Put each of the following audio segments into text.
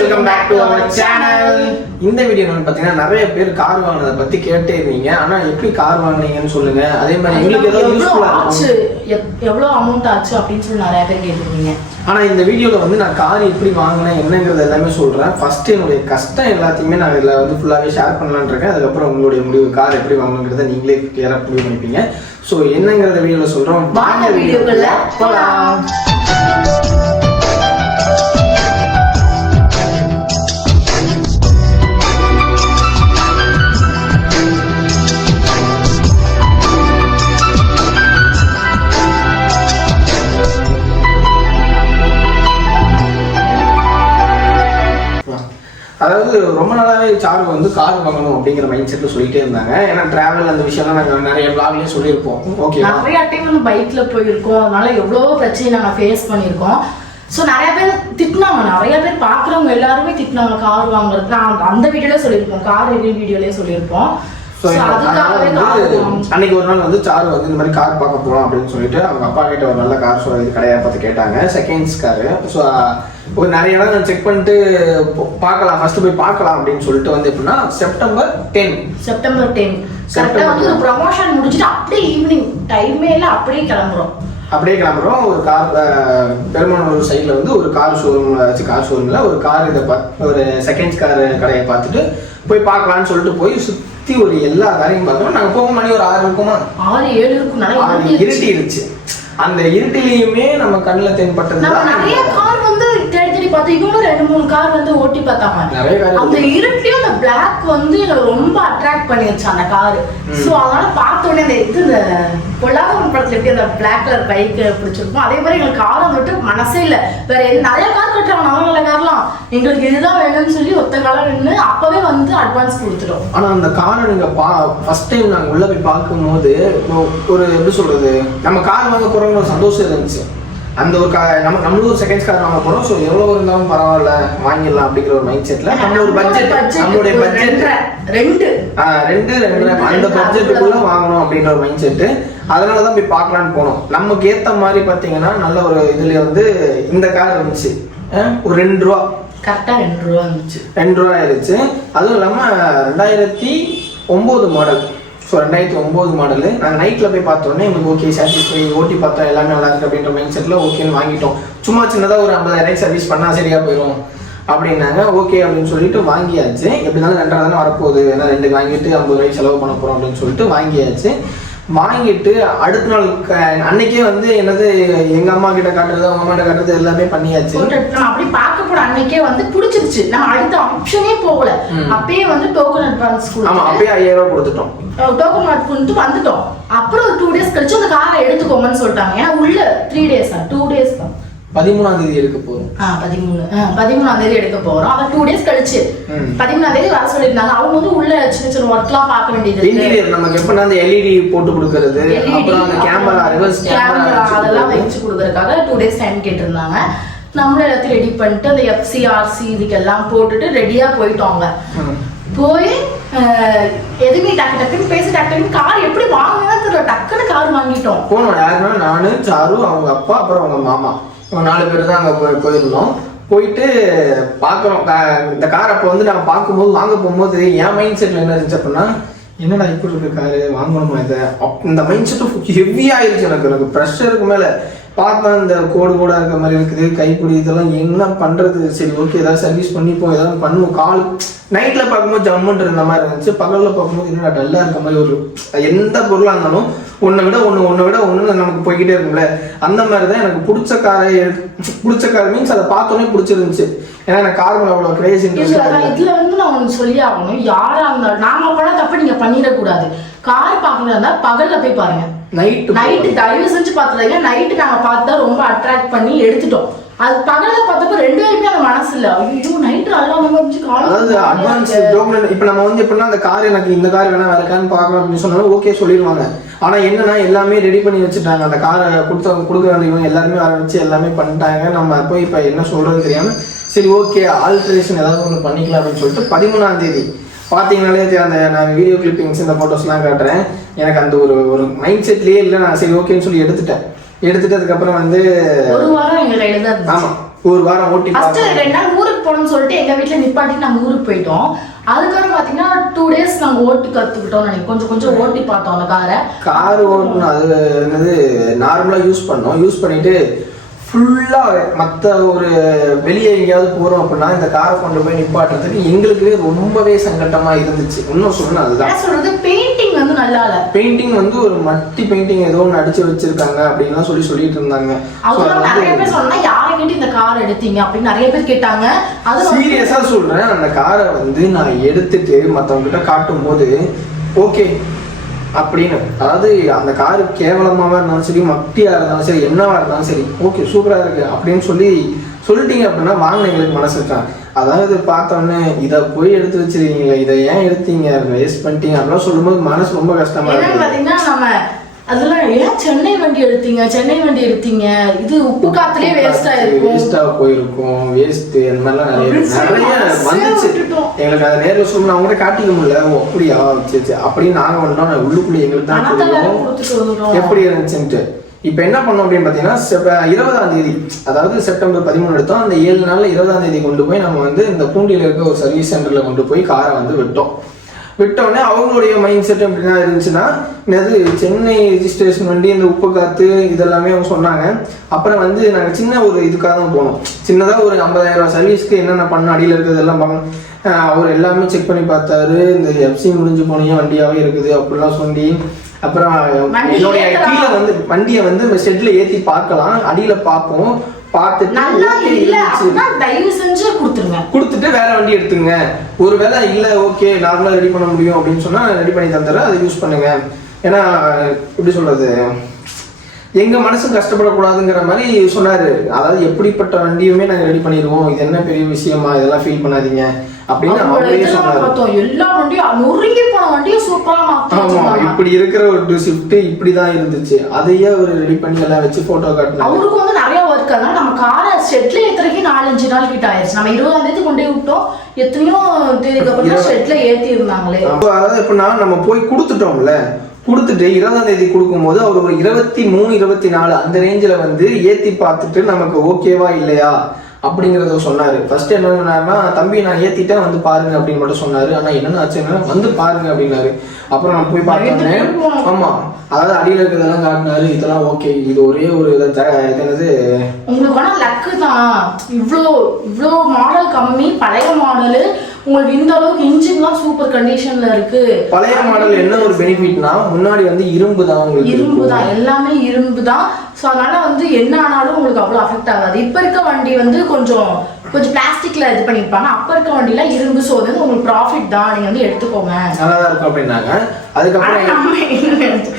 Welcome back to our channel இந்த video வந்து பாத்தீங்கன்னா நிறைய பேர் கார் வாங்கினதை பத்தி கேட்டே இருந்தீங்க. ஆனா எப்படி கார் வாங்குனீங்கன்னு சொல்லுங்க. அதே மாதிரி எங்களுக்கு ஏதாவது எவ்வளவு யூஸ்ஃபுல்லா ஆச்சு? எவ்வளவு அமௌண்ட் ஆச்சு அப்படின்னு சொல்லி நிறைய பேர் கேட்டிருக்கீங்க ஆனா இந்த வீடியோல வந்து நான் கார் எப்படி வாங்கினேன் என்னங்கிறது எல்லாமே சொல்றேன். ஃபர்ஸ்ட் என்னுடைய கஷ்டம் எல்லாத்தையுமே நான் இதுல வந்து ஃபுல்லாவே ஷேர் பண்ணலாம்னு இருக்கேன். அதுக்கப்புறம் உங்களுடைய முடிவு கார் எப்படி வாங்கணுங்கிறத நீங்களே கிளியரா முடிவு பண்ணிப்பீங்க. ஸோ என்னங்கிறத வீடியோல சொல்றோம். வாங்க வீடியோக்குள்ள போலாம். அதாவது ரொம்ப நாளாவே சாரு வந்து கார் வாங்கணும் அப்படிங்கிற மைண்ட் செட்ல சொல்லிட்டே இருந்தாங்க. ஏன்னா டிராவல் அந்த விஷயம்லாம் நாங்க நிறைய vlogலயும் சொல்லியிருப்போம். ஓகேவா நிறைய டைம் வந்து பைக்ல போயிருக்கோம். அதனால எவ்வளவோ பிரச்சனை நாங்க ஃபேஸ் பண்ணியிருக்கோம். ஸோ நிறைய பேர் திட்டினாங்க. நிறைய பேர் பார்க்குறவங்க எல்லாருமே திட்டினாங்க. கார் வாங்குறது நான் அந்த வீடியோல சொல்லியிருப்போம். கார் ரிவ்யூ வீடியோலயே சொல்லியிருப்போம். அன்னைக்கு ஒரு நாள் வந்து சாரு வந்து இந்த மாதிரி கார் பார்க்க போகலாம் அப்படின்னு சொல்லிட்டு அவங்க அப்பா கிட்ட ஒரு நல்ல கார் ஸோ இது கடையை பார்த்து கேட்டாங்க. செகண்ட்ஸ் காரு ஸோ ஒரு நிறைய இடம் செக் பண்ணிட்டு பார்க்கலாம் ஃபர்ஸ்ட் போய் பார்க்கலாம் அப்படின்னு சொல்லிட்டு வந்து எப்படின்னா செப்டம்பர் டென் செப்டம்பர் டென் கரெக்டாக வந்து ஒரு ப்ரமோஷன் முடிச்சுட்டு அப்படியே ஈவினிங் டைமே இல்லை அப்படியே கிளம்புறோம். அப்படியே கிளம்புறோம். ஒரு கார் பெருமானூர் சைடில் வந்து ஒரு கார் ஷோரூம் வச்சு கார் ஷோரூமில் ஒரு கார் இதை பார்த்து ஒரு செகண்ட்ஸ் கார் கடையை பார்த்துட்டு போய் பார்க்கலான்னு சொல்லிட்டு போய் சுற்றி ஒரு எல்லா காரையும் பார்க்குறோம் நாங்கள் போக மணி ஒரு ஆறு இருக்குமா? ஆறு ஏழு இருக்கும் ஆறு. இருட்டிருச்சு. அந்த இருட்டிலையுமே நம்ம கண்ணில் தென்பட்டது பார்த்தோம் இவங்களும் ரெண்டு மூணு கார் வந்து ஓட்டி பார்த்தாங்க அந்த இருட்லயும் அந்த பிளாக் வந்து ரொம்ப அட்ராக்ட் பண்ணிருச்சு அந்த கார். சோ அதனால பார்த்த உடனே அந்த இது இந்த பொல்லாத ஒரு படத்துல எப்படி அந்த பிளாக் கலர் பைக் பிடிச்சிருக்கும் அதே மாதிரி எங்களுக்கு கார் வந்துட்டு மனசே இல்ல. வேற நிறைய கார் கட்டுறாங்க நல்ல நல்ல கார்லாம் எங்களுக்கு இதுதான் வேணும்னு சொல்லி ஒத்த காலம் நின்று அப்பவே வந்து அட்வான்ஸ் கொடுத்துட்டோம். ஆனா அந்த காரை நீங்க பா ஃபர்ஸ்ட் டைம் நாங்க உள்ள போய் பார்க்கும்போது ஒரு எப்படி சொல்றது நம்ம கார் வாங்க ஒரு சந்தோஷம் இருந்துச்சு. அந்த ஒரு நம்ம நம்மளும் ஒரு செகண்ட்ஸ் கார் வாங்க போறோம். ஸோ எவ்வளவு இருந்தாலும் பரவாயில்ல வாங்கிடலாம் அப்படிங்கிற ஒரு மைண்ட் செட்ல நம்மளோட ஒரு பட்ஜெட் நம்மளுடைய பட்ஜெட் ரெண்டு. ரெண்டு ரெண்டு அந்த பட்ஜெட்டுக்குள்ள வாங்கணும் அப்படின்ற ஒரு மைண்ட் செட்டு அதனால தான் போய் பார்க்கலான்னு போனோம். நமக்கு ஏத்த மாதிரி பாத்தீங்கன்னா நல்ல ஒரு இதுல வந்து இந்த கார் இருந்துச்சு. ஒரு ரெண்டு ரூபா. கரெக்டா ரெண்டு ரூபா இருந்துச்சு. ரெண்டு ரூபா ஆயிடுச்சு அதுவும் இல்லாமல் ரெண்டாயிரத்தி ஒம்பது மாடல் ஸோ ரெண்டாயிரத்தி ஒம்பது மாடலு நாங்கள் நைட்டில் போய் பார்த்தோன்னே எங்களுக்கு ஓகே சாட்டிஸ்ஃபை ஓட்டி பார்த்தோம் எல்லாமே நல்லா இருக்கு அப்படின்ற மைண்ட் செட்டில் ஓகேன்னு வாங்கிட்டோம். சும்மா சின்னதாக ஒரு ஐம்பதாயிரம் சர்வீஸ் பண்ணால் சரியாக போயிடும் அப்படின்னாங்க. ஓகே அப்படின்னு சொல்லிட்டு வாங்கியாச்சு. எப்படி இருந்தாலும் ரெண்டாயிரம் தானே வரப்போகுது. ஏன்னா ரெண்டு வாங்கிட்டு ஐம்பது ரூபாய்க்கு செலவு பண்ண போகிறோம் அப்படின்னு சொல்லிட்டு வாங்கியாச்சு. வாங்கிட்டு அடுத்த நாள் அன்னைக்கே வந்து என்னது எங்கள் அம்மா கிட்ட காட்டுறது அவங்க அம்மா கிட்ட காட்டுறது எல்லாமே பண்ணியாச்சு. அப்படி பார்க்க போற அன்னைக்கே வந்து பிடிச்சிருச்சு. நம்ம அடுத்த ஆப்ஷனே போகல. அப்பயே வந்து டோக்கன் அட்வான்ஸ் கொடுத்து அப்பயே ஐயாயிரம் ரூபா கொடுத்துட்டோம். டோக்கன் பண்ணிட்டு வந்துட்டோம். அப்புறம் ஒரு டூ டேஸ் கழிச்சு அந்த காரை எடுத்துக்கோங்கன்னு சொல்லிட்டாங்க. ஏன்னா உள்ள த்ரீ டேஸ் டூ டேஸ் தான். பதிமூணாம் தேதி எடுக்க போகிறோம் ஆ பதிமூணு பதிமூணாம் தேதி எடுக்க போறோம். அதான் டூ டேஸ் கழிச்சு. பதிமூணாம் தேதி வர சொல்லியிருந்தாங்க. அவங்க வந்து உள்ள சின்ன சின்ன ஒர்க்லாம் பார்க்க வேண்டியது இன்டீரியர் நமக்கு எப்படின்னா அந்த எல்இடி போட்டு கொடுக்கறது LED, அப்புறம் அந்த கேமரா ரிவர்ஸ் கேமரா அதெல்லாம் வச்சு கொடுக்கறதுக்காக டூ டேஸ் டைம் கேட்டிருந்தாங்க. நம்மளும் எல்லாத்தையும் ரெடி பண்ணிட்டு அந்த எஃப்சிஆர்சி இதுக்கெல்லாம் போட்டுட்டு ரெடியா போயிட்டோங்க போய் எதுவுமே டக்கு டக்குன்னு பேசி டக்கு டக்குன்னு கார் எப்படி வாங்கினா தெரியல. டக்குன்னு கார் வாங்கிட்டோம். போனோம். யாருன்னா நானு சாரு அவங்க அப்பா அப்புறம் அவங்க மாமா. இவங்க நாலு பேர் தான் அங்கே போய் போயிருந்தோம். போயிட்டு பார்க்குறோம் இந்த கார் அப்போ வந்து நாங்கள் பார்க்கும்போது வாங்க போகும்போது என் மைண்ட் செட்டில் என்ன இருந்துச்சு அப்படின்னா என்னடா இப்படி இருக்கு காரு வாங்கணுமா இதை? அப்- இந்த மைண்ட் செட்டு ஹெவி ஆயிடுச்சு எனக்கு. எனக்கு ப்ரெஷருக்கு மேலே. பார்த்தா இந்த கோடு கோடா இருக்க மாதிரி இருக்குது கைப்பிடி இதெல்லாம் என்ன பண்றது? சரி ஓகே ஏதாவது சர்வீஸ் பண்ணிப்போம் ஏதாவது பண்ணுவோம். கால் நைட்ல பார்க்கும்போது இருந்த மாதிரி இருந்துச்சு. பகல்ல பார்க்கும்போது என்னடா டல்லா இருக்க மாதிரி ஒரு எந்த பொருளா இருந்தாலும் ஒன்றை விட ஒன்று ஒன்றை விட ஒன்று நமக்கு போய்கிட்டே இருக்கும்ல. அந்த மாதிரி தான் எனக்கு பிடிச்ச காரை பிடிச்ச கார் மீன்ஸ் அதை பார்த்தோன்னே பிடிச்சிருந்துச்சு. ஏன்னா எனக்கு கார் மேலே அவ்வளோ கிரேஸ் இன்ட்ரெஸ்ட் இதுல வந்து நான் ஒன்று சொல்லி ஆகணும். யாரா இருந்தாலும் நாங்க பண்ண தப்பு நீங்க பண்ணிடக்கூடாது. கார் இருந்தா பகல்ல போய் பாருங்க. நைட்டு நைட்டு தயவு செஞ்சு பார்த்துருங்க நைட்டு நாங்க பார்த்தா ரொம்ப அட்ராக்ட் பண்ணி எடுத்துட்டோம். அது பகல்ல பார்த்தப்ப ரெண்டு பேருமே அந்த மனசு இல்ல ஐயோ நைட்டு நல்லா நம்ம இருந்துச்சு அதாவது அட்வான்ஸ் டோக்கன் இப்போ நம்ம வந்து எப்படின்னா அந்த கார் எனக்கு இந்த கார் வேணா வேற கார் பார்க்கணும் அப்படின்னு சொன்னாலும் ஓகே சொல்லிடுவாங்க. ஆனா என்னன்னா எல்லாமே ரெடி பண்ணி வச்சுட்டாங்க. அந்த காரை கொடுத்தவங்க கொடுக்க வேண்டியவங்க எல்லாருமே வர வச்சு எல்லாமே பண்ணிட்டாங்க. நம்ம போய் இப்போ என்ன சொல்றதுன்னு தெரியாம சரி ஓகே ஆல்ட்ரேஷன் ஏதாவது ஒன்று பண்ணிக்கலாம் அப்படின்னு சொல்லிட்டு பதிமூணாம் தேதி பார்த்தீங்கனாலே அந்த நான் வீடியோ கிளிப்பிங்ஸ் இந்த ஃபோட்டோஸ்லாம் காட்டுறேன். எனக்கு அந்த ஒரு ஒரு மைண்ட் செட்லேயே இல்லை நான் சரி ஓகேன்னு சொல்லி எடுத்துட்டேன். எடுத்துட்டு அதுக்கப்புறம் வந்து ஒரு வாரம் எங்க கையில தான் இருந்துச்சு ஆமா ஒரு வாரம் ஓட்டி ஃபர்ஸ்ட். ரெண்டு நாள் ஊருக்கு போகணும்னு சொல்லிட்டு எங்க வீட்ல நிப்பாட்டி நாங்க ஊருக்கு போயிட்டோம். அதுக்கப்புறம் பாத்தீங்கன்னா டூ டேஸ் நாங்க ஓட்டு கத்துக்கிட்டோம் நினைக்கிறேன். கொஞ்சம் கொஞ்சம் ஓட்டி பார்த்தோம் அந்த காரை. கார் ஓட்டணும் அது என்னது நார்மலாக யூஸ் பண்ணோம். யூஸ் பண்ணிட்டு ஃபுல்லாக மற்ற ஒரு வெளியே எங்கேயாவது போகிறோம் அப்படின்னா இந்த காரை கொண்டு போய் நிப்பாட்டுறதுக்கு எங்களுக்குவே ரொம்பவே சங்கட்டமாக இருந்துச்சு. இன்னும் சொல்லணும் அதுதான். சொல்றது பெயிண்டிங் வந்து நல்லா இல்ல. பெயிண்டிங் வந்து ஒரு மட்டி பெயிண்டிங் ஏதோ ஒன்று அடிச்சு வச்சிருக்காங்க அப்படின்லாம் சொல்லி சொல்லிட்டு இருந்தாங்க. நிறைய பேர் சொன்னா இந்த கார் எடுத்தீங்க? அப்படின்னு நிறைய பேர் கேட்டாங்க. அது வந்து- சீரியஸா சொல்றேன். அந்த காரை வந்து நான் எடுத்துட்டு மத்தவங்க கிட்ட காட்டும் போது ஓகே அப்படின்னு. அதாவது அந்த காரு கேவலமாவா இருந்தாலும் சரி மட்டியா இருந்தாலும் சரி என்னவா இருந்தாலும் சரி ஓகே சூப்பரா இருக்கு அப்படின்னு சொல்லி சொல்லிட்டீங்க அப்படின்னா வாங்கின எங்களுக்கு மனசு இருக்கான் அதாவது பார்த்தோன்னே இதை போய் எடுத்து வச்சிருக்கீங்களே இதை ஏன் எடுத்தீங்க வேஸ்ட் பண்ணிட்டீங்க அப்படிலாம் சொல்லும்போது மனசு ரொம்ப கஷ்டமா இருக்கு அதெல்லாம் ஏன் சென்னை வண்டி எடுத்தீங்க? சென்னை வண்டி எடுத்தீங்க. இது உப்பு காத்துலயே வேஸ்டா இருக்கும். வேஸ்டா போயிருக்கும். வேஸ்ட் அந்த மாதிரிலாம் நிறைய நிறைய வந்துச்சு. எங்களுக்கு அதை நேர்ல சொல்லணும் அவங்க கூட காட்டிக்க முடியல. அப்படியா? சரி சரி. அப்படின்னு நாங்க வந்தோம். உள்ளுக்குள்ள எங்களுக்கு தான் தெரியும். எப்படி இருந்துச்சுன்ட்டு. இப்போ என்ன பண்ணோம் அப்படின்னு பார்த்தீங்கன்னா இருபதாம் தேதி அதாவது செப்டம்பர் பதிமூணு எடுத்தோம். அந்த ஏழு நாள்ல இருபதாம் தேதி கொண்டு போய் நம்ம வந்து இந்த பூண்டியில இருக்க ஒரு சர்வீஸ் சென்டர்ல கொண்டு போய் காரை வந்து விட்டோம். விட்டோடனே அவங்களுடைய மைண்ட் செட் எப்படின்னா இருந்துச்சுன்னா என்னது சென்னை ரெஜிஸ்ட்ரேஷன் வண்டி இந்த உப்பு காத்து இதெல்லாமே அவங்க சொன்னாங்க. அப்புறம் வந்து நாங்கள் சின்ன ஒரு இதுக்காக தான் போனோம். சின்னதாக ஒரு ஐம்பதாயிரம் ரூபாய் சர்வீஸ்க்கு என்னென்ன பண்ண அடியில் இருக்கிறதெல்லாம் பண்ணோம். அஹ் அவர் எல்லாமே செக் பண்ணி பார்த்தாரு. இந்த எஃப்சி முடிஞ்சு போனீங்க வண்டியாவே இருக்குது அப்படிலாம் சொல்லி. அப்புறம் என்னுடைய. கீழே வந்து வண்டியை வந்து ஷெட்ல ஏத்தி பார்க்கலாம். அடியில பார்ப்போம். பார்த்துட்டு நல்லா okay இல்ல இருந்துச்சு. அப்படின்னா தயவு செஞ்சு கொடுத்துருங்க கொடுத்துட்டு வேற வண்டி எடுத்துங்க ஒருவேளை இல்ல ஓகே நார்மலா ரெடி பண்ண முடியும் அப்படின்னு சொன்னா ரெடி பண்ணி தந்துடுறேன். அதை யூஸ் பண்ணுங்க. ஏன்னா எப்படி சொல்றது? எங்க மனசு கஷ்டப்படக்கூடாதுங்கிற மாதிரி சொன்னாரு. அதாவது எப்படிப்பட்ட வண்டியுமே நாங்க ரெடி பண்ணிடுவோம் இது என்ன பெரிய விஷயமா? இதெல்லாம் ஃபீல் பண்ணாதீங்க அப்படின்னு அவங்களே சொன்னாரு. எல்லா வண்டியும் நொறுங்கி போன வண்டியும் சூப்பரா மாத்தி ஆமா வச்சிருந்தாங்க. இப்படி இருக்கிற ஒரு ஷிஃப்ட் இப்படிதான் இருந்துச்சு. அதையே அவர் ரெடி பண்ணி எல்லாம் வச்சு போட்டோ காட்டினாரு. அவருக்கு வந்து நிறைய ஒர்க் அதனால நம்ம காரை ஷெட்ல ஏத்துறதுக்கு நாலஞ்சு நாள் கிட்ட ஆயிடுச்சு. நம்ம இருபதாம் தேதி கொண்டு விட்டோம். எத்தனையோ தேதிக்கு அப்புறம். ஷெட்ல ஏத்தி இருந்தாங்களே அதாவது எப்படின்னா நம்ம போய் கொடுத்துட்டோம்ல. கொடுத்துட்டு இருபதாம் தேதி கொடுக்கும்போது அவர் ஒரு இருபத்தி மூணு இருபத்தி நாலு அந்த ரேஞ்சில் வந்து ஏத்தி பார்த்துட்டு நமக்கு ஓகேவா இல்லையா? அப்படிங்கறத சொன்னாரு. ஃபர்ஸ்ட் என்ன சொன்னாருன்னா தம்பி நான் ஏத்திட்டேன் வந்து பாருங்க அப்படின்னு மட்டும் சொன்னாரு. ஆனா என்னென்ன ஆச்சுன்னா வந்து பாருங்க அப்படின்னாரு. அப்புறம் நான் போய் பார்த்தோன்னே ஆமா. அதாவது அடியில் இருக்கிறதெல்லாம் காட்டினாரு. இதெல்லாம் ஓகே இது ஒரே ஒரு இதை என்னது? உங்களுக்கு ஆனா லக்கு தான். இவ்வளோ இவ்வளோ மாடல் கம்மி பழைய மாடலு உங்களுக்கு இந்த அளவுக்கு இன்ஜின்லாம் சூப்பர் கண்டிஷன்ல இருக்கு. பழைய மாடல் என்ன ஒரு பெனிஃபிட்னா முன்னாடி வந்து இரும்பு தான் உங்களுக்கு இரும்பு. தான் எல்லாமே இரும்பு தான். ஸோ அதனால வந்து என்ன ஆனாலும் உங்களுக்கு அவ்வளோ அஃபெக்ட் ஆகாது. இப்போ இருக்க வண்டி வந்து கொஞ்சம் கொஞ்சம் பிளாஸ்டிக்ல இது பண்ணியிருப்பாங்க அப்போ இருக்க வண்டியில இரும்பு ஸோ வந்து உங்களுக்கு ப்ராஃபிட் தான். நீங்க வந்து எடுத்துக்கோங்க. நல்லா தான் இருக்கும் அப்படின்னாங்க. அதுக்கப்புறம்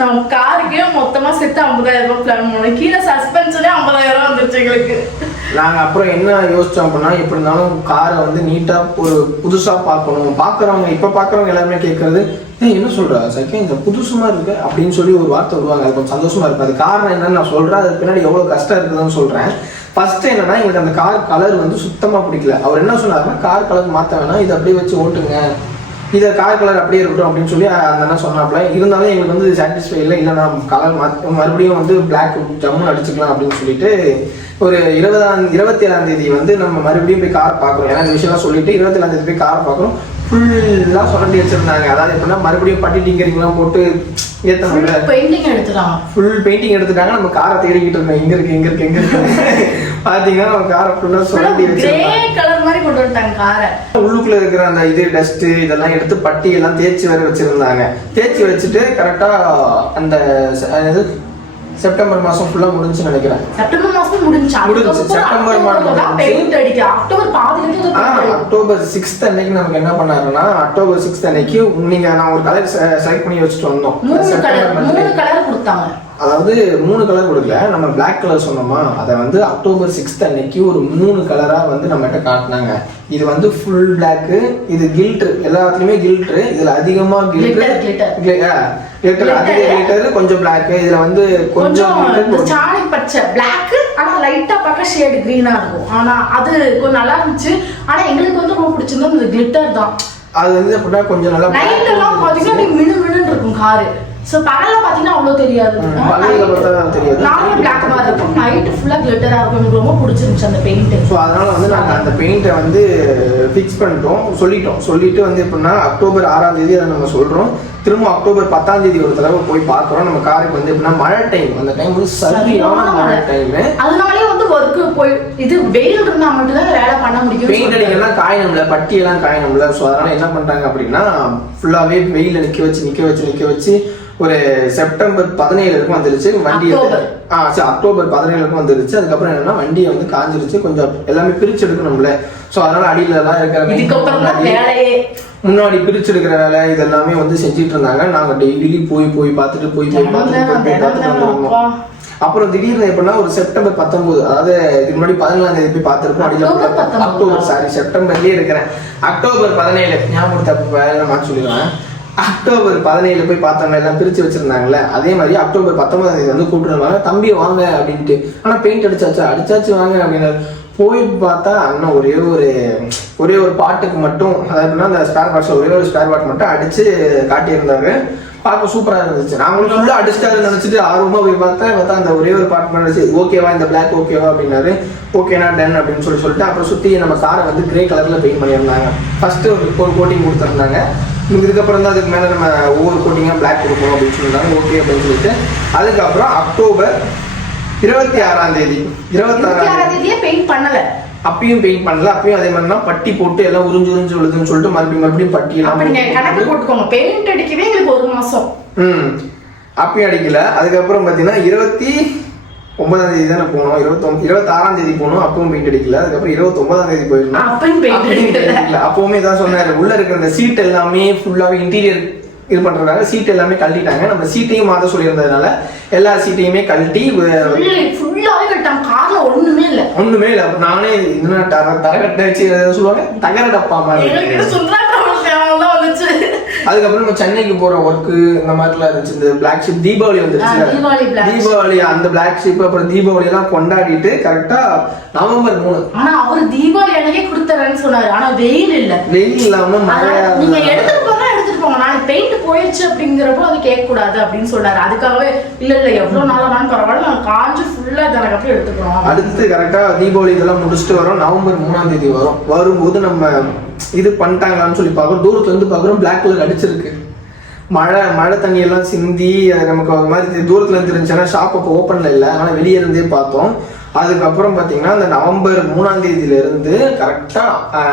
நம்ம காருக்கே மொத்தமா சேர்த்து ஐம்பதாயிரம் ரூபாய் பிளான் பண்ணோம். கீழே சஸ்பென்ஷனே ஐம்பதாயிரம் எங்களுக்கு நாங்கள் அப்புறம் என்ன யோசிச்சோம் அப்படின்னா எப்படி இருந்தாலும் காரை வந்து நீட்டாக ஒரு புதுசாக பார்க்கணும். பார்க்குறவங்க இப்போ பார்க்குறவங்க எல்லாருமே கேட்குறது ஏன் என்ன சொல்கிறா சக்கே இந்த புதுசுமா இருக்கு அப்படின்னு சொல்லி ஒரு வார்த்தை வருவாங்க அது கொஞ்சம் சந்தோஷமாக இருக்கும். அது காரணம் என்னன்னு நான் சொல்கிறேன் அதுக்கு பின்னாடி எவ்வளோ கஷ்டம் இருக்குதுன்னு சொல்கிறேன் ஃபர்ஸ்ட் என்னன்னா எங்களுக்கு அந்த கார் கலர் வந்து சுத்தமாக பிடிக்கல. அவர் என்ன சொன்னாருன்னா கார் கலர் மாற்ற வேணாம். இதை அப்படியே வச்சு ஓட்டுங்க. இதை கார் கலர் அப்படியே இருக்கட்டும் அப்படின்னு சொல்லி அந்த அண்ணா சொன்னாப்ல இருந்தாலும் எங்களுக்கு வந்து சாட்டிஸ்ஃபை இல்லை. இல்லை நான் கலர் மறுபடியும் வந்து பிளாக் ஜம்முன்னு அடிச்சுக்கலாம் அப்படின்னு சொல்லிட்டு ஒரு இருபதாம் இருபத்தி ஏழாம் தேதி வந்து நம்ம மறுபடியும் போய் கார் பார்க்குறோம். ஏன்னா இந்த விஷயம்லாம் சொல்லிட்டு இருபத்தி ஏழாம் தேதி போய் கார் பார்க்குறோம். ஃபுல்லாக சுரண்டி வச்சிருந்தாங்க. அதாவது எப்படின்னா மறுபடியும் பட்டி டிங்கரிங்லாம் போட்டு ஏற்றணும்ல பெயிண்டிங் எடுத்துட்டாங்க. ஃபுல் பெயிண்டிங் எடுத்துட்டாங்க. நம்ம காரை தேடிக்கிட்டு இருந்தோம். எங்க இருக்கு எங்க இருக்கு எங்க இருக்கு? பாத்தீங்கன்னா காரை ஃபுல்லா சுரண்டி கிரே வச்சிருந்தாங்க கலர் மாதிரி கொண்டு வந்துட்டாங்க காரை உள்ளுக்குள்ள இருக்கிற அந்த இது டஸ்ட் இதெல்லாம் எடுத்து பட்டி எல்லாம் தேய்ச்சி வேற வச்சிருந்தாங்க. தேய்ச்சி வச்சுட்டு கரெக்டா அந்த இது செப்டம்பர் மாசம் ஃபுல்லா முடிஞ்சுன்னு நினைக்கிறேன். செப்டம்பர் மாசம் முடிஞ்சு. முடிஞ்சுச்சு. செப்டம்பர் மாதம் முடிஞ்சுச்சு. பெயிண்ட் அடிக்க அக்டோபர் ஆ அக்டோபர் சிக்ஸ்த் அன்னைக்கு நமக்கு என்ன பண்ணாருன்னா அக்டோபர் சிக்ஸ்த் அன்னைக்கு நீங்க நான் ஒரு கலர் செலக்ட் பண்ணி வச்சுட்டு வந்தோம். மூணு செப்டம்பர் கலர். மூணு கலர் கொடுத்தாங்க. அதாவது மூணு கலர் கொடுக்கல. நம்ம Black கலர் சொன்னோமா? அதை வந்து அக்டோபர் சிக்ஸ்த் அன்னைக்கு ஒரு மூணு கலரா வந்து நம்மகிட்ட காட்டினாங்க. இது வந்து ஃபுல் Black இது கில்ட்ரு எல்லாத்துலயுமே கில்ட்ரு இதுல அதிகமா கில்ட்ரு. கில்டர் அதிக கில்டர் கொஞ்சம் Black. இதுல வந்து கொஞ்சம் சாணி பச்சை. பிளாக் ஆனா லைட்டா பார்க்க ஷேடு கிரீனா இருக்கும். ஆனா அது கொஞ்சம் நல்லா இருந்துச்சு. ஆனா எங்களுக்கு வந்து ரொம்ப பிடிச்சிருந்தது இந்த கிளிட்டர் தான். அது வந்து அப்படின்னா கொஞ்சம் நல்லா நைட் எல்லாம் பாத்தீங்கன்னா மினு மினுன்னு இருக்கும் காரு. சோ பகல்ல பாத்தீங்கன்னா அவ்வளவு தெரியாது. பகல்ல பார்த்தா தெரியாது. நார்மல் பிளாக் மாதிரி இருக்கும். நைட்டு ஃபுல்லா கிளிட்டரா இருக்கும். எனக்கு ரொம்ப பிடிச்சிருந்துச்சு அந்த பெயிண்ட் ஸோ அதனால வந்து நாங்கள் அந்த பெயிண்ட்டை வந்து ஃபிக்ஸ் பண்ணிட்டோம். சொல்லிட்டோம். சொல்லிட்டு வந்து எப்படின்னா அக்டோபர் ஆறாம் தேதி அதை நம்ம சொல்கிறோம் திரும்ப அக்டோபர் பத்தாம் தேதி ஒரு தடவை போய் பார்க்குறோம். நம்ம காருக்கு வந்து எப்படின்னா மழை டைம் அந்த டைம் வந்து சரியான மழை டைமு அதனாலயே வந்து ஒர்க்கு போய் இது வெயில் இருந்தா மட்டும்தான் வேலை பண்ண முடியும். பெயிண்ட் அடிக்கலாம் காயணும்ல பட்டியெல்லாம் காயணும்ல. ஸோ அதனால என்ன பண்றாங்க அப்படின்னா ஃபுல்லாவே வெயில நிக்க வச்சு நிக்க வச்சு நிக்க வச்சு ஒரு செப்டம்பர் பதினேழு இருக்கும் வந்துருச்சு வண்டி. ஆ சரி அக்டோபர் பதினேழு இருக்கும் வந்துருச்சு. அதுக்கப்புறம் என்னன்னா வண்டியை வந்து காஞ்சிருச்சு. கொஞ்சம் எல்லாமே பிரிச்சு எடுக்கணும்ல ஸோ அதனால அடியில எல்லாம் இருக்கிற முன்னாடி- பிரிச்சு எடுக்கிற வேலை இது எல்லாமே வந்து செஞ்சுட்டு இருந்தாங்க நாங்க டெய்லி போய் போய் பார்த்துட்டு போய் போய் பார்த்துட்டு போய் போய் பார்த்துட்டு வந்துருந்தோம். அப்புறம் திடீர்னு எப்படின்னா ஒரு செப்டம்பர் பத்தொன்பது அதாவது இதுக்கு முன்னாடி பதினேழாம் தேதி போய் பார்த்திருப்போம். அடியில். அக்டோபர் சாரி செப்டம்பர்லயே இருக்கிறேன். அக்டோபர் பதினேழு. ஞாபகம் தப்பு வேலை மாற்றி சொல்லிடுவேன் அக்டோபர் பதினேழு போய் பார்த்தவங்க எல்லாம் பிரிச்சு வச்சிருந்தாங்கல்ல அதே மாதிரி அக்டோபர் பத்தொன்பதாம் தேதி வந்து கூப்பிட்டுருவாங்க தம்பி வாங்க அப்படின்ட்டு. ஆனா பெயிண்ட் அடிச்சாச்சா? அடிச்சாச்சு வாங்க அப்படின்னு. போய் பார்த்தா அண்ணன் ஒரே ஒரு ஒரே ஒரு பாட்டுக்கு மட்டும் அதாவது அந்த ஸ்பேர் பார்ட்ஸ் ஒரே ஒரு ஸ்பேர் பார்ட் மட்டும் அடிச்சு காட்டியிருந்தாரு. பார்க்க சூப்பரா இருந்துச்சு. நாங்களும் ஃபுல்லா அடிச்சிட்டாரு நினைச்சிட்டு ஆர்வமா போய் பார்த்தா பார்த்தா அந்த ஒரே ஒரு பார்ட் நினைச்சு ஓகேவா இந்த பிளாக் ஓகேவா அப்படின்னாரு. ஓகேனா டன் அப்படின்னு சொல்லி சொல்லிட்டு அப்புறம் சுத்தி நம்ம காரை வந்து கிரே கலர்ல பெயிண்ட் பண்ணியிருந்தாங்க. ஃபர்ஸ்ட் ஒரு கோட்டிங் கொடுத்துருந்தாங்க. இதுக்கப்புறம் தான் அதுக்கு மேல நம்ம ஒவ்வொரு கோட்டிங்கா பிளாக் கொடுப்போம் அப்படின்னு சொல்லியிருந்தாங்க ஓகே அப்படின்னு சொல்லிட்டு அதுக்கப்புறம் அக்டோபர் இருபத்தி ஆறாம் தேதி. இருபத்தாறாம் தேதி. தேதியே பெயிண்ட் பண்ணல. அப்பயும் பெயிண்ட் பண்ணல. அப்பயும் அதே மாதிரி தான் பட்டி போட்டு எல்லாம் உறிஞ்சு உறிஞ்சு விழுதுன்னு சொல்லிட்டு மறுபடியும் மறுபடியும் பட்டி நீங்க கணக்கு எல்லாம் போட்டுக்கோங்க. பெயிண்ட் அடிக்கவே எங்களுக்கு ஒரு மாசம். ம். அப்பயும் அடிக்கல. அதுக்கப்புறம் பார்த்தீங்கன்னா இருபத்தி ஒன்பதாம் தேதி தானே போனோம் இருபத்தொம்பது இருபத்தாறாம் தேதி போனோம் அப்பவும் பெயிண்ட் அடிக்கல. அதுக்கப்புறம் இருபத்தொன்பதாம் தேதி போயிருந்தோம் அப்பயும் பெயிண்ட் அடிக்கல. அப்பவுமே தான் சொன்னாரு. உள்ள இருக்கிற அந்த சீட் எல்லாமே ஃபுல்லாவே இன்டீரியர் இது பண்றதுனால சீட் எல்லாமே கழட்டிட்டாங்க. நம்ம சீட்டையும் மாத்த சொல்லியிருந்ததுனால எல்லா சீட்டையுமே கழட்டி கார்ல ஒண்ணுமே இல்ல. ஒண்ணுமே இல்லை. நானே என்ன தர தரகட்டை வச்சு சொல்லுவாங்க? தகர டப்பா மாதிரி எங்களுக்கு சுந்தரா தான் வந்துச்சு அதுக்கப்புறம் நம்ம சென்னைக்கு போற ஒர்க்கு இந்த மாதிரிலாம் இருந்துச்சு. இந்த பிளாக் ஷிப் தீபாவளி வந்துருச்சு தீபாவளி அந்த பிளாக் ஷிப் அப்புறம் தீபாவளி எல்லாம் கொண்டாடிட்டு கரெக்டா நவம்பர் மூணு. ஆனா அவரு தீபாவளி அன்னைக்கே கொடுத்துறேன்னு சொன்னாரு. ஆனா வெயில் இல்ல. வெயில் இல்லாம மழை நீங்க போங்க நாளைக்கு பெயிண்ட் போயிடுச்சு அப்படிங்கிறப்போ அது கேட்கக்கூடாது அப்படின்னு சொல்றாரு. அதுக்காகவே இல்ல இல்ல எவ்வளவு நாள் ஆனாலும் பரவாயில்ல நாங்க காஞ்சு ஃபுல்லா தனக்கு அப்புறம் எடுத்துக்கிறோம். அடுத்து கரெக்டா தீபாவளி இதெல்லாம் முடிச்சுட்டு வரோம். நவம்பர் மூணாம் தேதி வரும். வரும்போது நம்ம இது பண்ணிட்டாங்களான்னு சொல்லி பார்க்குறோம். தூரத்துல இருந்து பார்க்குறோம். பிளாக் கலர் அடிச்சிருக்கு. மழை மழை தண்ணி எல்லாம் சிந்தி அது நமக்கு ஒரு மாதிரி தூரத்துல இருந்து இருந்துச்சுன்னா ஷாப் அப்போ ஓப்பன்ல இல்லை. ஆனால் வெளியே இருந்தே பார்த்தோம். அதுக்கப்புறம் பார்த்தீங்கன்னா அந்த நவம்பர் மூணாம் தேதியில கரெக்டாக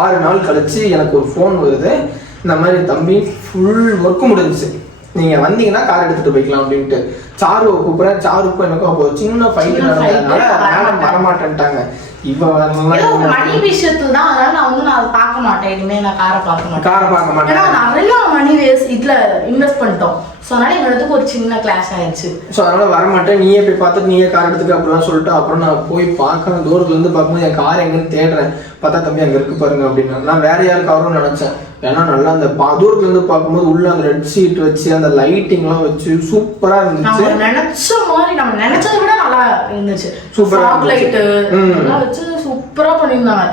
ஆறு நாள் கழிச்சு எனக்கு ஒரு ஃபோன் வருது. இந்த மாதிரி தம்பி ஃபுல் ஒர்க் முடிஞ்சுச்சு. நீங்க வந்தீங்கன்னா கார் எடுத்துட்டு போய்க்கலாம் அப்படின்ட்டு. சாருவை கூப்பிடுறேன் சாருக்கும் எனக்கும் அப்போ சின்ன ஃபைட் நடந்ததுனால மேடம் வரமாட்டேன். வரமாட்டேன்ட்டாங்க. மணி விஷயத்துல தான் அதனால நான் வந்து நான் அதை பார்க்க மாட்டேன். இனிமே நான் காரை பார்க்க மாட்டேன். காரை பார்க்க மாட்டேன். நிறைய மணி வேஸ்ட் இதுல இன்வெஸ்ட் பண்ணிட்டோம். ஸோ அதனால எங்களுக்கு ஒரு சின்ன கிளாஸ் ஆயிடுச்சு ஸோ அதனால வரமாட்டேன். நீயே போய் பார்த்துட்டு நீயே கார் எடுத்துக்க அப்படிலாம் சொல்லிட்டு அப்புறம் நான் போய் பார்க்கணும் தூரத்துல இருந்து பார்க்கும்போது என் கார் எங்கன்னு தேடுறேன். பார்த்தா தம்பி அங்க இருக்கு பாருங்க அப்படின்னு. நான் வேற யார் காரும் நினைச்சேன். ஏன்னா நல்லா அந்த பா- தூரத்துல இருந்து பார்க்கும்போது உள்ள அந்த ரெட் சீட் வச்சு அந்த லைட்டிங்லாம் வச்சு சூப்பரா இருந்துச்சு. நினைச்ச மாதிரி நம்ம நினைச்சதை விட நல்லா இருந்துச்சு. Super ஆ ஃபாக் லைட் இருந்துச்சு. ம். எல்லாம் வச்சு சூப்பரா பண்ணியிருந்தாங்க.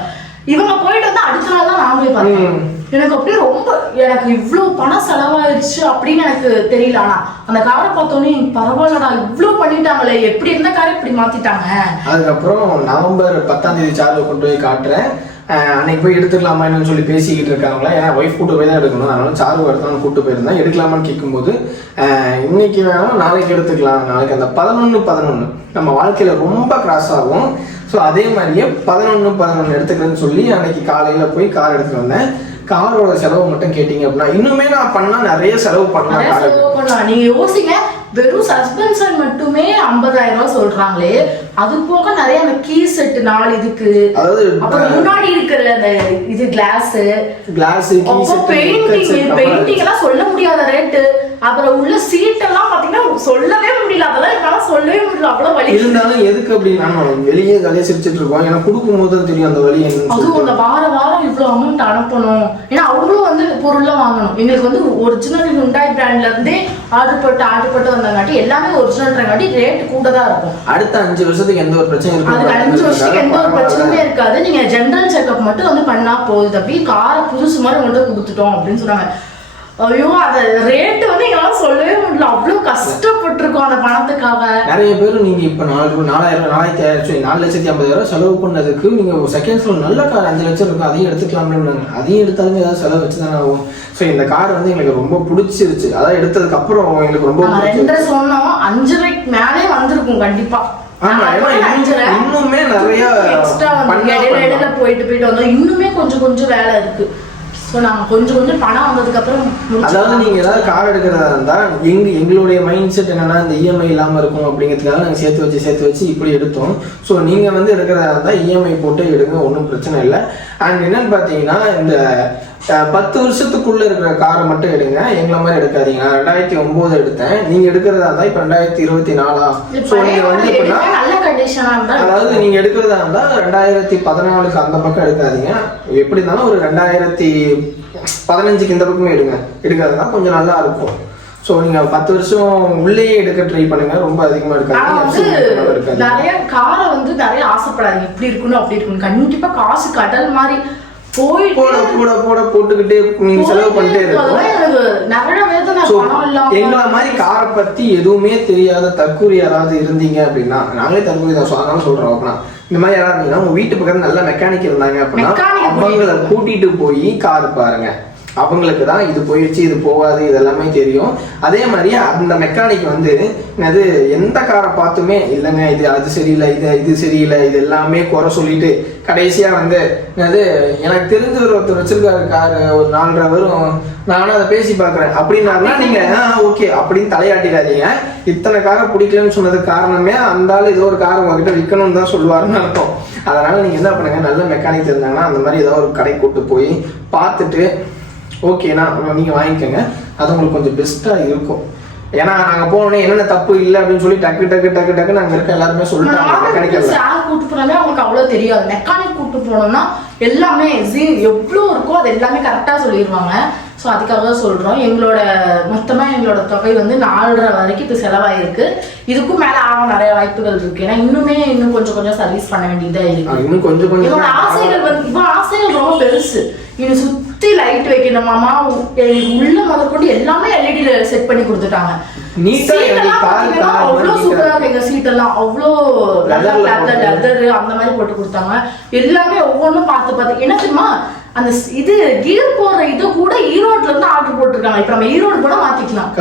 இவங்க போயிட்டு வந்து அடுத்த நாள் தான் நான் போய் பார்த்தேன். எனக்கு அப்படியே ரொம்ப எனக்கு இவ்வளவு பணம் செலவாயிருச்சு அப்படின்னு எனக்கு தெரியல. ஆனா அந்த காரை பார்த்தோன்னே பரவாயில்லடா இவ்வளவு பண்ணிட்டாங்களே எப்படி இருந்த காரை இப்படி மாத்திட்டாங்க? அதுக்கப்புறம் நவம்பர் பத்தாம் தேதி சார்ஜ் கொண்டு போய் காட்டுறேன். அன்னைக்கு போய் எடுத்துக்கலாமா என்னன்னு சொல்லி பேசிக்கிட்டு இருக்காங்களா? ஏன்னா ஒய்ஃப் கூட்டு போய் தான் எடுக்கணும். அதனால சார்ஜ் எடுத்தாலும் கூட்டு போயிருந்தேன் எடுக்கலாமான்னு கேட்கும்போது இன்னைக்கு வேணாம் நாளைக்கு எடுத்துக்கலாம். நாளைக்கு அந்த பதினொன்று பதினொன்று நம்ம வாழ்க்கையில ரொம்ப கிராஸ் ஆகும். ஸோ அதே மாதிரியே பதினொன்று பதினொன்று எடுத்துக்கிறேன்னு சொல்லி அன்னைக்கு காலையில போய் கார் எடுத்துட்டு வந்தேன். காரோட செலவு மட்டும் கேட்டிங்க அப்படின்னா இன்னுமே நான் பண்ணா நிறைய செலவு பண்ணலாம் செலவு பண்ணலாம். நீங்க யோசிங்க வெறும் சஸ்பென்ஷன் மட்டுமே 50000 ரூபாய் சொல்றாங்களே அது போக நிறைய அந்த கீ செட் நாலு இதுக்கு அப்புறம் முன்னாடி இருக்கிற அந்த இது கிளாஸ் கிளாஸ் பெயிண்டிங் பெயிண்டிங் எல்லாம் சொல்ல முடியாத ரேட்டு அப்புறம் உள்ள சீட் எல்லாம் பாத்தீங்கன்னா சொல்லவே முடியல. அதெல்லாம் என்னால சொல்லவே முடியல. அவ்வளவு வலி. இருந்தாலும் எதுக்கு அப்படின்னா வெளியே கலையை சிரிச்சிட்டு இருக்கோம்? எனக்கு கொடுக்கும் தான் தெரியும் அந்த வழி அந்த வார வாரம் இவ்வளவு அமௌண்ட் அனுப்பணும். ஏன்னா அவங்களும் வந்து பொருள்லாம் வாங்கணும். எங்களுக்கு வந்து ஒரிஜினல் ஹுண்டாய் பிராண்ட்ல இருந்தே ஆர்டர் போட்டு ஆர்டர் போட்டு வந்தங்காட்டி எல்லாமே ஒரிஜினல்ன்றங்காட்டி ரேட் கூட தான் இருக்கும். அடுத்த அஞ்சு வருஷத்துக்கு எந்த ஒரு பிரச்சனையும் அதுக்கு அஞ்சு வருஷத்துக்கு எந்த ஒரு பிரச்சனையுமே இருக்காது. நீங்க ஜெனரல் செக்அப் மட்டும் வந்து பண்ணா போகுது தப்பி காரை புதுசு மாதிரி உங்கள்கிட்ட கொடுத்துட்டோம் அப்படின்னு சொன்னாங்க. ஐயோ அந்த ரேட் வந்து பண்ணல அவ்வளவு கஷ்டப்பட்டிருக்கோம் அந்த பணத்துக்காக. நிறைய பேர் நீங்க இப்ப நாலு நாலாயிரம் நாலாயிரத்தி sorry, நாலு லட்சத்தி ஐம்பதாயிரம் செலவு பண்ணதுக்கு நீங்க ஒரு செகண்ட்ஸ் ஒரு நல்ல கார் அஞ்சு லட்சம் இருக்கும் அதையும் எடுத்துக்கலாம்னு அதையும் எடுத்தாலுமே ஏதாவது செலவு வச்சு தானே ஆகும். ஸோ இந்த கார் வந்து எங்களுக்கு ரொம்ப பிடிச்சிருச்சு. அதான் எடுத்ததுக்கு அப்புறம் எங்களுக்கு ரொம்ப ரெண்டரை சொன்னோம் அஞ்சரைக்கு மேலே வந்திருக்கும் கண்டிப்பா. ஆமா நாங்க ஏன்னா இன்னும் நிறைய. போயிட்டு போயிட்டு வந்தோம். இன்னுமே கொஞ்சம் கொஞ்சம் வேலை இருக்கு. ஸோ நாங்கள் கொஞ்சம் கொஞ்சம் பணம் வந்ததுக்கப்புறம் அதாவது நீங்கள் ஏதாவது கார் எடுக்கிறதா இருந்தால் எங்க எங்களுடைய மைண்ட் செட் என்னன்னா இந்த இஎம்ஐ இல்லாமல் இருக்கும் அப்படிங்கிறதுக்காக நாங்கள் சேர்த்து வச்சு சேர்த்து வச்சு இப்படி எடுத்தோம். ஸோ நீங்கள் வந்து எடுக்கிறதா இருந்தால் இஎம்ஐ போட்டு எடுங்க ஒன்றும் பிரச்சனை இல்லை. அண்ட் என்னன்னு பார்த்தீங்கன்னா இந்த பத்து வருஷத்துக்குள்ள இருக்கிற காரை மட்டும் எடுங்க. எங்களை மாதிரி எடுக்காதீங்க. நான் ரெண்டாயிரத்தி ஒன்பது எடுத்தேன். நீங்க எடுக்கிறதா இருந்தா இப்ப ரெண்டாயிரத்தி இருபத்தி நாலா? ஸோ நீங்க வந்து எப்படின்னா நல்ல கண்டிஷனா இருந்தா அதாவது நீங்க எடுக்கிறதா இருந்தா ரெண்டாயிரத்தி பதினாலுக்கு அந்த பக்கம் எடுக்காதீங்க. எப்படி இருந்தாலும் ஒரு ரெண்டாயிரத்தி பதினஞ்சுக்கு இந்த பக்கமே எடுங்க. எடுக்கிறதுனா கொஞ்சம் நல்லா இருக்கும். ஸோ நீங்க பத்து வருஷம் உள்ளேயே எடுக்க ட்ரை பண்ணுங்க. ரொம்ப அதிகமா ஆனா வந்து எடுக்காதீங்க. இருக்காது நிறைய காரை வந்து நிறைய ஆசைப்படாதீங்க. இப்படி இருக்கணும் அப்படி இருக்கணும். கண்டிப்பா காசு கடல் மாதிரி போட போட போட போட்டுக்கிட்டே நீங்க செலவு பண்ணிட்டே இருக்கும் எங்களை மாதிரி காரை பத்தி எதுவுமே தெரியாத தற்கூரி யாராவது இருந்தீங்க அப்படின்னா நாங்களே தற்கூரி தான். அதனால சொல்றோம் அப்படின்னா இந்த மாதிரி யாராவது இருந்தீங்கன்னா உங்க வீட்டு பக்கத்துல நல்ல மெக்கானிக் இருந்தாங்க அப்படின்னா அவங்கள கூட்டிட்டு போய் கார் பாருங்க. அவங்களுக்கு தான் இது போயிடுச்சு இது போகாது இது எல்லாமே தெரியும். அதே மாதிரி அந்த மெக்கானிக் வந்து அது எந்த காரை பார்த்துமே இல்லைங்க இது அது சரியில்லை இது இது சரியில்லை இது எல்லாமே குறை சொல்லிட்டு கடைசியா வந்து அது எனக்கு தெரிஞ்ச ஒரு ஒருத்தர் வச்சிருக்காரு கார் ஒரு நாலரை வரும் நானும் அதை பேசி பார்க்குறேன். அப்படின்னாருன்னா நீங்க ஓகே அப்படின்னு தலையாட்டிடாதீங்க. இத்தனை காரை பிடிக்கலன்னு சொன்னதுக்கு காரணமே அந்த ஆள் ஏதோ ஒரு கார் உங்ககிட்ட விற்கணும்னு தான் சொல்லுவாருன்னு அர்த்தம். அதனால நீங்க என்ன பண்ணுங்க நல்ல மெக்கானிக் இருந்தாங்கன்னா அந்த மாதிரி ஏதோ ஒரு கடை கூட்டு போய் பார்த்துட்டு ஓகேண்ணா நீங்க வாங்கிக்கோங்க. அது உங்களுக்கு கொஞ்சம் பெஸ்ட்டா இருக்கும். ஏன்னா நாங்க போனோடனே என்னென்ன தப்பு இல்லை அப்படின்னு சொல்லி டக்கு டக்கு டக்கு டக்கு நாங்க இருக்க எல்லாருமே சொல்லிட்டாங்க. மெக்கானிக்கல் யார் கூட்டு போனாலே அவங்களுக்கு அவ்வளவு தெரியாது. மெக்கானிக் கூட்டு போனோம்னா எல்லாமே எவ்வளவு இருக்கோ அது எல்லாமே கரெக்டா சொல்லிடுவாங்க. ஸோ அதுக்காக தான் சொல்றோம். எங்களோட மொத்தமா எங்களோட தொகை வந்து நாலரை வரைக்கும் இப்போ செலவாயிருக்கு. இதுக்கும் மேல ஆக நிறைய வாய்ப்புகள் இருக்கு. ஏன்னா இன்னுமே இன்னும் கொஞ்சம் கொஞ்சம் சர்வீஸ் பண்ண வேண்டியதா இருக்கு. இன்னும் கொஞ்சம் கொஞ்சம் ஆசைகள் வந்து இவன் ஆசைகள் ரொம்ப பெருசு. இவன் சுத்தி லைட் வைக்கணுமாமா உள்ள முதற்கொண்டு எல்லாமே எல்இடில செட் பண்ணி கொடுத்துட்டாங்க. மாதிரி சூப்பரா இருக்கு சீட் எல்லாம் அவ்வளோ லெதர் அந்த மாதிரி போட்டு கொடுத்தாங்க. எல்லாமே ஒவ்வொன்றும் பார்த்து பார்த்து. என்ன தெரியுமா? அந்த இது கீர் போடுற இது கூட ஈரோட்ல இருந்து ஆர்டர் போட்டிருக்காங்க. இப்ப நம்ம ஈரோடு கூட மாத்திக்கலாம்.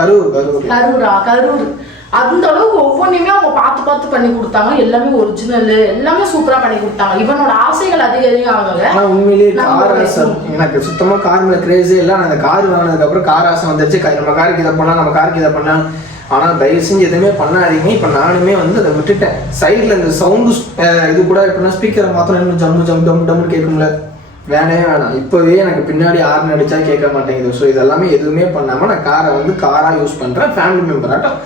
கரூரா? கரூர். அந்த அளவுக்கு ஒவ்வொன்றுமே அவங்க பார்த்து பார்த்து பண்ணி கொடுத்தாங்க. எல்லாமே ஒரிஜினல் எல்லாமே சூப்பரா பண்ணி கொடுத்தாங்க. இவனோட ஆசைகள் அதிக அதிகம் ஆகல. ஆனா உண்மையிலேயே கார் ஆசை பேசுவோம். எனக்கு சுத்தமா கார் மேல கிரேஸே இல்லை. அந்த கார் வாங்கினதுக்கு அப்புறம் கார் ஆசை வந்துருச்சு. நம்ம காருக்கு இதை பண்ணலாம் நம்ம காருக்கு இதை பண்ணலாம். ஆனா தயவு செஞ்சு எதுவுமே பண்ணாதீங்க. இப்ப நானுமே வந்து அதை விட்டுட்டேன். சைடுல இந்த சவுண்டு இது கூட எப்படின்னா ஸ்பீக்கரை மாத்திரம் இன்னும் ஜம்மு ஜம் டம் டம்னு கேட்கும்ல. வேணவே வேணாம். இப்போவே எனக்கு பின்னாடி ஆர்ன் அடிச்சா கேட்க மாட்டேங்குது. ஸோ இதெல்லாமே எதுவுமே பண்ணாம நான் காரை வந்து காரா யூஸ் பண்றேன். ஃபேமிலி மெம்பராட்டம்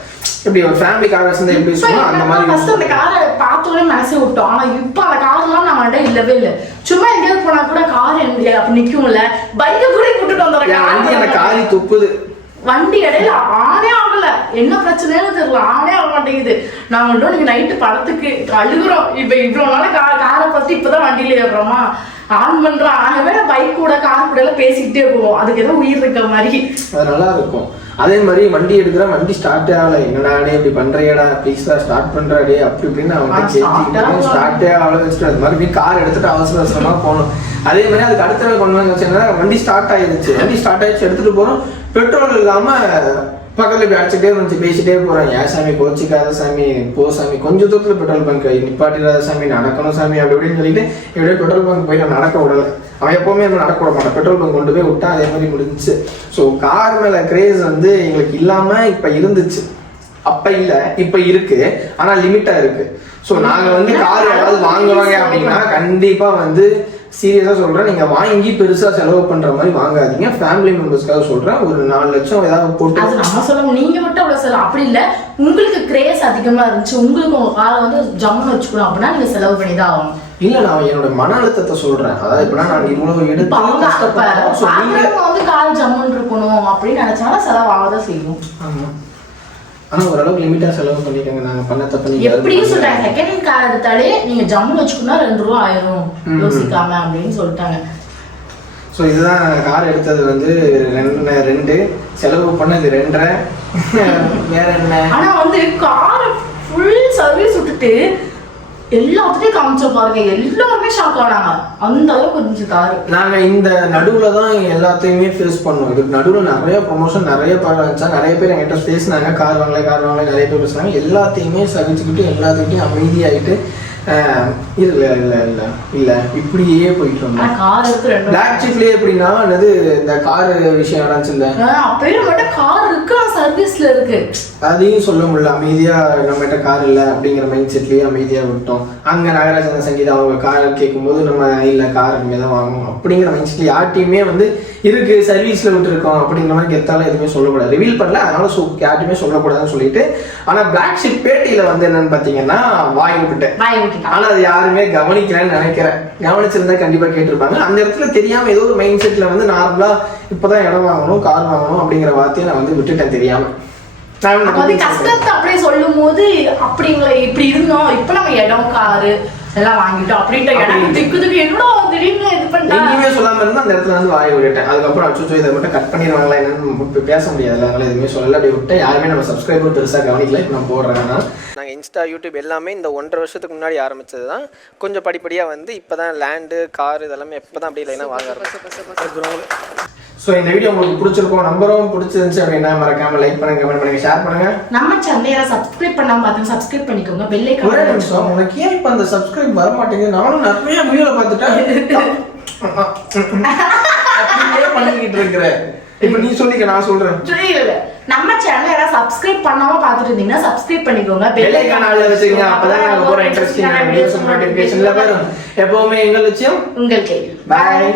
இப்படி ஒரு ஃபேமிலி கார் வச்சிருந்தா எப்படி சொன்னா அந்த மாதிரி ஃபர்ஸ்ட் அந்த காரை பார்த்தோன்னே மனசே விட்டோம். ஆனா இப்ப அந்த கார்லாம் நம்மகிட்ட இல்லவே இல்ல. சும்மா எங்கேயாவது போனா கூட கார் அப்ப நிக்கும்ல. பைக்கை கூட கூட்டிட்டு வந்துடுற என் வண்டி அந்த கார் துப்புது. வண்டி இடையில ஆனே ஆகல. என்ன பிரச்சனைன்னு தெரியல. ஆனே ஆக மாட்டேங்குது. நாங்க மட்டும் நீங்க நைட்டு படத்துக்கு அழுகுறோம். இப்ப இவ்வளவு நாள காரை பத்தி இப்பதான் வண்டியில ஏறுறோமா? ஆன் பண்றோம் ஆகவே பைக் கூட கார் கூட எல்லாம் பேசிக்கிட்டே போவோம் அதுக்கு ஏதோ உயிர் இருக்க மாதிரி. அது நல்லா இருக்கும் அதே மாதிரி வண்டி எடுக்கிற வண்டி ஸ்டார்ட்டே ஆகல. என்னடா டே இப்படி பண்றியடா ப்ளீஸ்டா ஸ்டார்ட் பண்றாடே அப்படி இப்படின்னு கேட்டு ஆகல. ஸ்டார்ட்டே ஆகல வச்சுட்டு அது மாதிரி கார் எடுத்துட்டு அவசர அவசரமா போகணும். அதே மாதிரி அதுக்கு அடுத்த நாள் கொண்டு வந்து வச்சுன்னா வண்டி ஸ்டார்ட் ஆயிடுச்சு. வண்டி ஸ்டார்ட் ஆயிடுச்சு எடுத்துட்டு போறோம். பெட்ரோல் இல்லாம பக்கத்தில் இப்படி அடிச்சுட்டே வந்து பேசிட்டே போறேன். ஏன் சாமி கோச்சிக்காத சாமி போ சாமி. கொஞ்சம் தூரத்தில் பெட்ரோல் பங்க் நிப்பாட்டிடாத சாமி நடக்கணும் சாமி அப்படி இப்படின்னு சொல்லிட்டு எப்படியே பெட்ரோல் பங்க் போய் நான் நடக்க விடல. அவன் எப்பவுமே நம்ம நடக்க விட மாட்டான். பெட்ரோல் பங்க் கொண்டு போய் விட்டா அதே மாதிரி முடிஞ்சுச்சு. ஸோ கார் மேல கிரேஸ் வந்து எங்களுக்கு இல்லாம இப்ப இருந்துச்சு. அப்ப இல்ல இப்ப இருக்கு. ஆனா லிமிட்டா இருக்கு. ஸோ நாங்க வந்து கார் யாராவது வாங்குவாங்க அப்படின்னா கண்டிப்பா வந்து சீரியஸா சொல்றேன். நீங்க வாங்கி பெருசா செலவு பண்ற மாதிரி வாங்காதீங்க. ஃபேமிலி மெம்பர்ஸ்க்காக சொல்றேன். ஒரு நாலு லட்சம் ஏதாவது போட்டு அது நம்ம சொல்ல நீங்க மட்டும் அவ்வளவு செலவு. அப்படி இல்ல. உங்களுக்கு கிரேஸ் அதிகமா இருந்துச்சு. உங்களுக்கு உங்க காரை வந்து ஜம்முன்னு வச்சுக்கணும் அப்படின்னா நீங்க செலவு பண்ணி தான் ஆகணும். இல்ல நான் என்னோட மன அழுத்தத்தை சொல்றேன். அதாவது இப்ப நாங்க இவ்வளவு எடுத்து அவங்க வந்து கார் ஜம்முன்னு இருக்கணும் அப்படின்னு நினைச்சாலும் செலவு ஆகதான் செய்யும். ஆமா. ஆனா ஓரளவுக்கு லிமிட்டா செலவு பண்ணிக்கோங்க. நாங்க பண்ண தப்பு நீங்க எப்படியும் சொல்றாங்க. செகண்ட் ஹேண்ட் கார் எடுத்தாலே நீங்க ஜம்முன்னு வச்சுக்கணும்னா ரெண்டு ரூபா ஆயிரும். யோசிக்காம அப்படின்னு சொல்லிட்டாங்க. ஸோ இதுதான் கார் எடுத்தது வந்து ரெண்டு ரெண்டு. செலவு பண்ணது ரெண்டரை. வேற என்ன? ஆனா வந்து கார் ஃபுல் சர்வீஸ் விட்டுட்டு எல்லாத்துலயும் காமிச்ச பாருங்க. எல்லாருமே ஷாக் ஆனாங்க. அந்த அளவுக்கு இருந்துச்சு காரு நாங்க இந்த நடுவுல தான் எல்லாத்தையுமே ஃபேஸ் பண்ணோம். இதுக்கு நடுவுல நிறைய ப்ரொமோஷன் நிறைய படம் இருந்துச்சா நிறைய பேர் என்கிட்ட பேசினாங்க. கார் வாங்கல கார் வாங்கல நிறைய பேர் பேசினாங்க. எல்லாத்தையுமே சகிச்சுக்கிட்டு எல்லாத்துக்கிட்டையும் அமைதியாயிட்டு இல்ல இல்ல இல்ல இல்ல இப்படியே போயிட்டு இருந்தோம் கார் எடுத்து பிளாக் ஷீட்லயே எப்படின்னா என்னது இந்த கார் விஷயம் நடந்துச்சுல்ல அப்பயே மட்டும் கார் இருக்கு? சர்வீஸ்ல இருக்கு. அதையும் சொல்ல முடியல. அமைதியா நம்மகிட்ட கார் இல்ல அப்படிங்கிற மைண்ட் செட்லயே அமைதியா விட்டோம். அங்க நாகராஜன் சங்கீதா அவங்க கார் கேட்கும்போது நம்ம இல்ல கார் இனிமே தான் வாங்கணும். அப்படிங்கிற மைண்ட் செட்ல யார்ட்டையுமே வந்து இருக்கு சர்வீஸ்ல விட்டுருக்கோம். அப்படிங்கிற மாதிரி கெத்தால எதுவுமே சொல்லக்கூடாது. ரிவீல் பண்ணல. அதனால சு யார்ட்டையுமே சொல்லக்கூடாதுன்னு சொல்லிட்டு. ஆனா பிளாக் ஷிப் பேட்டியில வந்து என்னன்னு பாத்தீங்கன்னா வாங்கி விட்டேன் வாய் விட்டுட்டான் ஆனா அது யாருமே கவனிக்கலன்னு நினைக்கிறேன். கவனிச்சிருந்தா கண்டிப்பா கேட்டிருப்பாங்க. அந்த இடத்துல தெரியாம ஏதோ ஒரு மைண்ட் செட்ல வந்து நார்மலா இப்பதான் இடம் வாங்கணும் கார் வாங்கணும் அப்படிங்கிற வார்த்தையை நான் வந்து விட்டுட்டேன் தெரியாம. கஷ்டத்தை அப்படியே சொல்லும் போது அப்படிங்களா இப்படி இருந்தோம் இப்ப நம்ம இடம் காரு எல்லாம் வாங்கிட்டோம் அப்படின்ட்டு எனக்கு திக்கு திக்கு என்னடா திடீர்னு எங்கேயுமே சொல்லாம இருந்தா அந்த இடத்துல வந்து வாயை விட்டுட்டேன். அதுக்கப்புறம் அச்சோ இதை மட்டும் கட் பண்ணிடுவாங்களா என்னன்னு பேச முடியாதுல்ல அதனால எதுவுமே சொல்லல. அப்படி விட்டேன். யாருமே நம்ம சப்ஸ்கிரைபர் பெருசா கவனிக்கல. இப்போ நான் போடுறேன் நாங்கள் இன்ஸ்டா யூடியூப் எல்லாமே இந்த ஒன்றரை வருஷத்துக்கு முன்னாடி ஆரம்பிச்சது தான் கொஞ்சம் படிப்படியாக வந்து இப்போ தான் லேண்டு கார் இதெல்லாமே இப்போ தான் அப்படியே லைனாக வாங்க ஆரம்பிச்சோம் ஸோ இந்த வீடியோ உங்களுக்கு பிடிச்சிருக்கோம். நம்பரும் பிடிச்சிருந்துச்சு அப்படின்னா மறக்காம லைக் பண்ணுங்க கமெண்ட் பண்ணுங்க ஷேர் பண்ணுங்க. நம்ம சேனலை சப்ஸ்கிரைப் பண்ணாம பார்த்தா சப்ஸ்கிரைப் பண்ணிக்கோங்க. பெல் ஒரே ஐக்கான் நிமிஷம். உனக்கு ஏன் இப்போ அந்த சப்ஸ்கிரைப் வர மாட்டேங்குது நானும் நிறைய வீடியோ பார்த்துட்டேன். அப்படியே பண்ணிக்கிட்டு இருக்கிறேன் இப்போ நீ சொல்லிக்க நான் சொல்றேன். புரியல நம்ம சேனல் யாராவது சப்ஸ்கிரைப் பண்ணாம பார்த்துட்டு இருந்தீங்கன்னா சப்ஸ்கிரைப் பண்ணிக்கோங்க. பெல் ஐக்கான் ஆல்ல அப்பதான் நாங்க போற இன்ட்ரெஸ்டிங்கான வீடியோஸ் வரும். எப்பவுமே எங்கள் லட்சியம்? உங்கள் கையில் பாய்